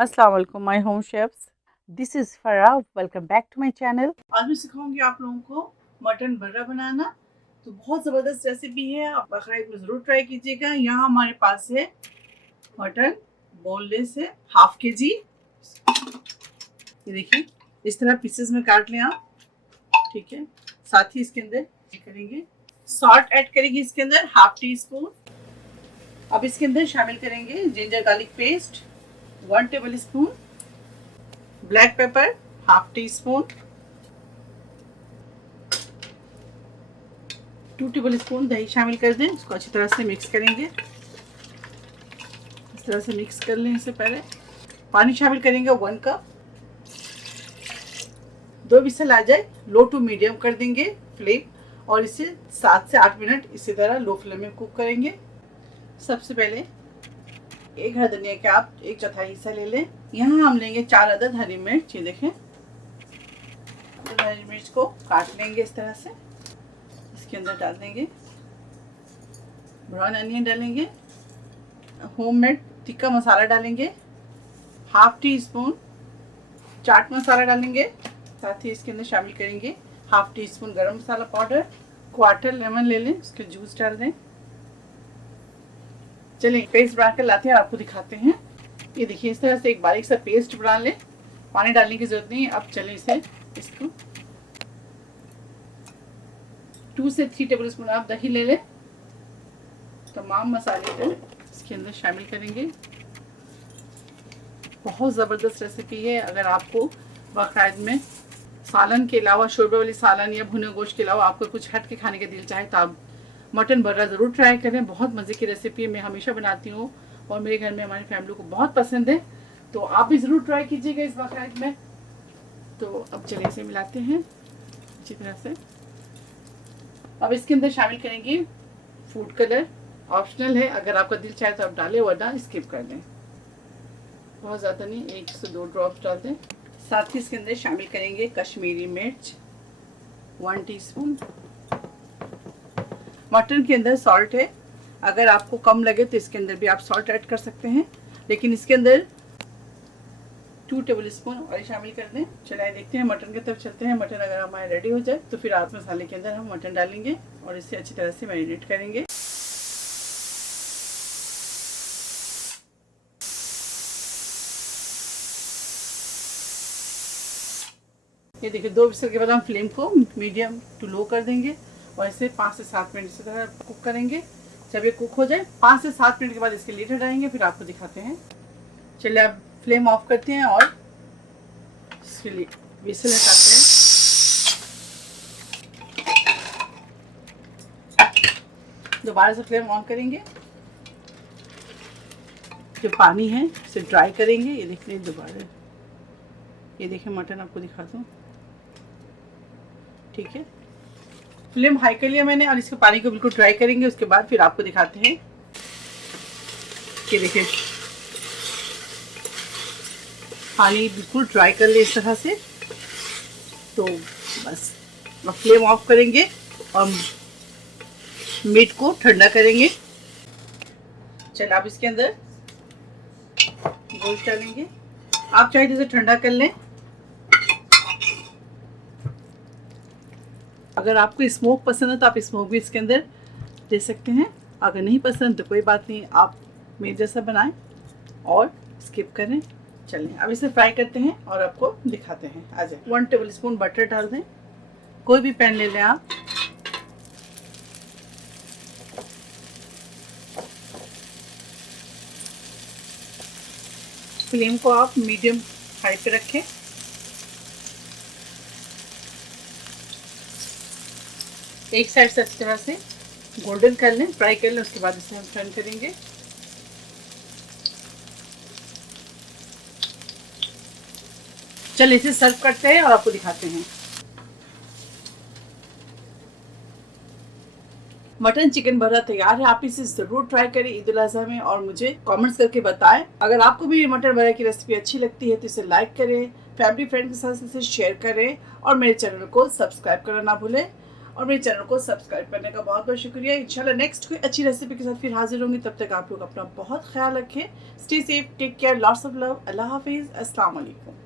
अस्सलाम वालेकुम my home chefs, this is Farah. Welcome back to my channel. आज मैं सिखाऊंगी आप लोगों को मटन बर्रा बनाना। तो बहुत ज़बरदस्त रेसिपी है, आप बकरीद में ज़रूर ट्राई कीजिएगा। यहाँ हमारे पास है मटन बोनलेस है, हाफ के जी। ये देखिए, इस तरह पीसेस में काट लें आप, ठीक है। साथ ही इसके अंदर करेंगे सॉल्ट ऐड करेंगे, इसके अंदर हाफ टी स्पून। अब इसके अंदर शामिल करेंगे ginger garlic paste 1 table spoon, black pepper half tea spoon, 2 table spoon दही शामिल कर दें। इसको अच्छी तरह से मिक्स करेंगे। इस तरह से मिक्स कर लें। इससे पहले पानी शामिल करेंगे 1 कप। 2 विसल आ जाए लो टू मीडियम कर देंगे फ्लेम, और इसे 7 से 8 मिनट इसी तरह लो फ्लेम में कुक करेंगे। सबसे पहले एक हरा धनिया का आप 1/4 हिस्सा ले लें। यहाँ हम लेंगे 4 अदद हरी मिर्च। ये देखें, हरी मिर्च को काट लेंगे इस तरह से। इसके अंदर डाल देंगे ब्राउन अनियन, डालेंगे होममेड टिक्का मसाला, डालेंगे half tea spoon chaat masala, डालेंगे साथ ही इसके अंदर शामिल करेंगे हाफ टी स्पून गरम मसाला पाउडर। क्वार्टर लेमन ले लें, उसके जूस डाल दें। चलिए पेस्ट बना कर लाते हैं, आपको दिखाते हैं। ये देखिए, इस तरह से एक बारीक सा पेस्ट बना लें। पानी डालने की जरूरत नहीं है। अब चलिए इसको 2 से 3 टेबल स्पून आप दही ले लें। तमाम मसाले को इसके अंदर शामिल करेंगे। बहुत ज़बरदस्त रेसिपी है। अगर आपको बकरीद में सालन के अलावा, शोरबे वाली सालन या भुने गोश्त के अलावा आपको कुछ हट के खाने का दिल चाहे तो आप मटन बर्रा ज़रूर ट्राई करें। बहुत मज़े की रेसिपी है, मैं हमेशा बनाती हूँ और मेरे घर में हमारी फैमिली को बहुत पसंद है। तो आप भी ज़रूर ट्राई कीजिएगा इस बकरीद में। तो अब चलिए इसे मिलाते हैं अच्छी तरह से। अब इसके अंदर शामिल करेंगे फूड कलर, ऑप्शनल है, अगर आपका दिल चाहे तो आप डालें वरना स्किप कर दें। बहुत ज़्यादा नहीं, 1 से 2 ड्रॉप्स डाल दें। साथ ही इसके अंदर शामिल करेंगे कश्मीरी मिर्च 1 टीस्पून। मटन के अंदर सॉल्ट है, अगर आपको कम लगे तो इसके अंदर भी आप सॉल्ट ऐड कर सकते हैं, लेकिन इसके अंदर 2 टेबल स्पून ऑयल शामिल कर दें। चलाए देखते हैं, मटन की तरफ चलते हैं। मटन अगर हमारे रेडी हो जाए तो फिर आप मसाले के अंदर हम मटन डालेंगे और इसे अच्छी तरह से मैरिनेट करेंगे। ये देखिए, 2 विसल के बाद हम फ्लेम को मीडियम टू लो कर देंगे और इसे 5 से 7 मिनट इसी तरह कुक करेंगे। जब ये कुक हो जाए 5 से 7 मिनट के बाद इसके लीड हटाएंगे, फिर आपको दिखाते हैं। चलिए अब फ्लेम ऑफ करते हैं और इसके लिए विसल हटाते हैं। दोबारा से फ्लेम ऑन करेंगे। जो पानी है इसे ड्राई करेंगे। ये देखिए दोबारा, ये देखिए मटन आपको दिखाता हूँ, ठीक है। फ्लेम हाई कर लिया मैंने और इसके पानी को बिल्कुल ड्राई करेंगे। उसके बाद फिर आपको दिखाते हैं। ये देखिए, पानी बिल्कुल ड्राई कर ले इस तरह से। तो बस अब फ्लेम ऑफ करेंगे और मीट को ठंडा करेंगे। चल आप इसके अंदर गोश्त डालेंगे। आप चाहे तो इसे ठंडा कर लें। अगर आपको स्मोक पसंद है तो आप स्मोक भी इसके अंदर दे सकते हैं। अगर नहीं पसंद तो कोई बात नहीं, आप मेरे जैसा बनाएं और स्किप करें। चलें अब इसे फ्राई करते हैं और आपको दिखाते हैं। आ जाए 1 टेबल स्पून बटर डाल दें। कोई भी पैन ले लें आप। फ्लेम को आप मीडियम हाई पे रखें। एक साइड से अच्छी तरह से गोल्डन कर लें, फ्राई कर लें। उसके बाद इसे हम टर्न करेंगे। चलिए इसे सर्व करते हैं और आपको दिखाते हैं। मटन चिकन बर्रा तैयार है। आप इसे ज़रूर ट्राई करें ईद उल अज़हा में और मुझे कमेंट्स करके बताएं। अगर आपको भी मटन बर्रा की रेसिपी अच्छी लगती है तो इसे लाइक करें, फैमिली फ्रेंड के साथ इसे शेयर करें और मेरे चैनल को सब्सक्राइब करना ना भूलें। और मेरे चैनल को सब्सक्राइब करने का बहुत बहुत शुक्रिया। इंशाल्लाह नेक्स्ट कोई अच्छी रेसिपी के साथ फिर हाजिर होंगी। तब तक आप लोग अपना बहुत ख्याल रखें। Stay safe, take care, lots of love. अल्लाह हाफिज़, अस्सलाम वालेकुम।